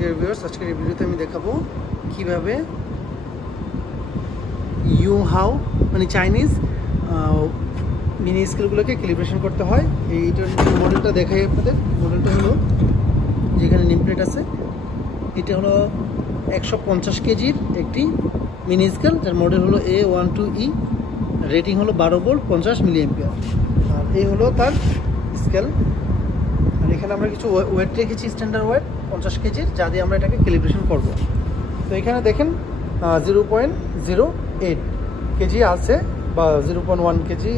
Dear viewers, আজকের এই ভিডিওতে আমি দেখাবো কিভাবে হাউ মানে চাইনিজ মিনি স্কেলগুলোকে ক্যালিব্রেশন করতে হয়। এইটার মডেলটা দেখাই আপনাদের। মডেলটা হলো যেখানে নেম প্লেট আছে, এটা হলো 150 কেজির একটি মিনি স্কেল, যার মডেল হলো A12E, রেটিং হলো 12 ভোল্ট 50 মিলি অ্যাম্পিয়ার। আর এই হলো তার স্কেল। আর এখানে আমরা কিছু ওয়েট রেখেছি, স্ট্যান্ডার্ড ওয়েট 50 কেজির, যা দিয়ে আমরা এটাকে ক্যালিব্রেশন করব। তো এখানে দেখেন 0.08 কেজি আছে বা 0.1 কেজি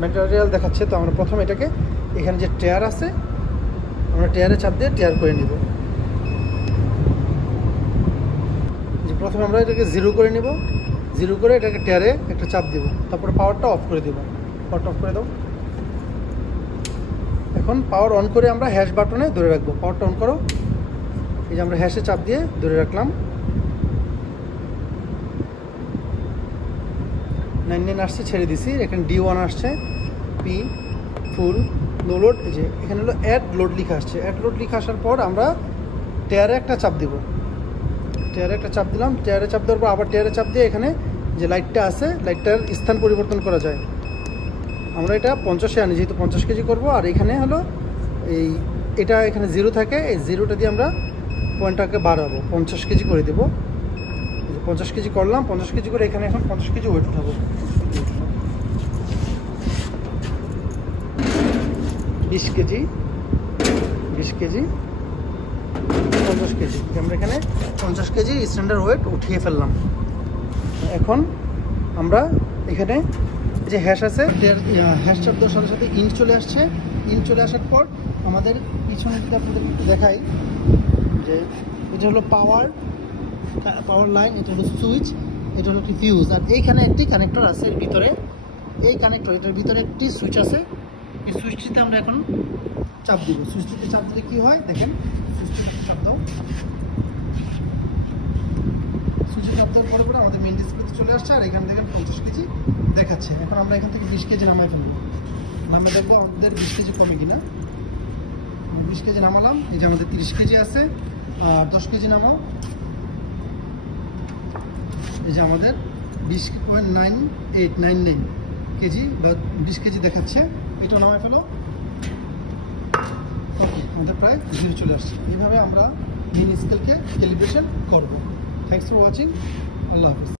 ম্যাটেরিয়াল দেখাচ্ছে। তো আমরা প্রথমে এটাকে এখানে যে টেয়ার আছে, আমরা টেয়ারে চাপ দিয়ে টেয়ার করে নিব। যে প্রথমে আমরা এটাকে 0 করে নিব, 0 করে এটাকে টেয়ারে একটা চাপ দিব, তারপরে পাওয়ারটা অফ করে দেব। পাওয়ারটা অফ করে দাও। এখন পাওয়ার অন করে আমরা হ্যাশ বাটনে ধরে রাখবো। পাওয়ারটা অন করো। এই যে আমরা হ্যাশে চাপ দিয়ে ধরে রাখলাম। 99 আসছে, ছেড়ে দিছি। এখানে D1 আসছে, P ফুল, নো লোড। এই যে এখানে হলো অ্যাড লোড লিখা আসছে। অ্যাড লোড লিখা আসার পর আমরা টেয়ারে একটা চাপ দিব। টেয়ারে একটা চাপ দিলাম। টেয়ারে চাপ দেওয়ার পর আবার টেয়ারে চাপ দিয়ে এখানে যে লাইটটা আছে, লাইটটার স্থান পরিবর্তন করা যায়। আমরা এটা 50-এ আনি, যেহেতু 50 কেজি করবো। আর এখানে হলো এটা এখানে 0 থাকে, এই 0টা দিয়ে আমরা পয়েন্টটাকে বাড়াবো, 50 কেজি করে দেবো। 50 কেজি করলাম। 50 কেজি করে এখানে এখন 50 কেজি ওয়েট উঠাবো। 20 কেজি, 20 কেজি, 50 কেজি। আমরা এখানে 50 কেজি স্ট্যান্ডার্ড ওয়েট উঠিয়ে ফেললাম। এখন আমরা এখানে যে হ্যাশ আছে, হ্যাশ চাপ দেওয়ার সাথে সাথে ইন চলে আসছে। ইন চলে আসার পর আমাদের পিছনে যদি আপনাদের দেখাই, যে এটা হলো পাওয়ার লাইন, এটা হলো সুইচ, এটা হলো একটি ফিউজ। আর এইখানে একটি কানেক্টর আছে এর ভিতরে। এই কানেক্টর, এটার ভিতরে একটি সুইচ আছে। এই সুইচটিতে আমরা এখন চাপ দিব। সুইচটিতে চাপ দিলে কি হয় দেখেন। সুইচটিতে চাপ দাও। সুইচে চাপ দেওয়ার পরে পরে আমাদের মেন ডিসপ্লেতে চলে আসছে। আর এখান থেকে 50 কেজি দেখাচ্ছে। এখন আমরা এখান থেকে 20 কেজি নামাই ফেলবো। নামে দেখবো আমাদের 20 কেজি কমে কিনা। 20 কেজি নামালাম। এই যে আমাদের 30 কেজি আছে। আর 10 কেজি নামাও। এই যে আমাদের 20.9899 কেজি বা 20 কেজি দেখাচ্ছে। এটা নামাই ফেলো। ওকে, আমাদের প্রায় 0 চলে আসছে। এইভাবে আমরা মিনি স্কেলকে ক্যালিব্রেশন করবো। Thanks for watching. Allah Hafiz.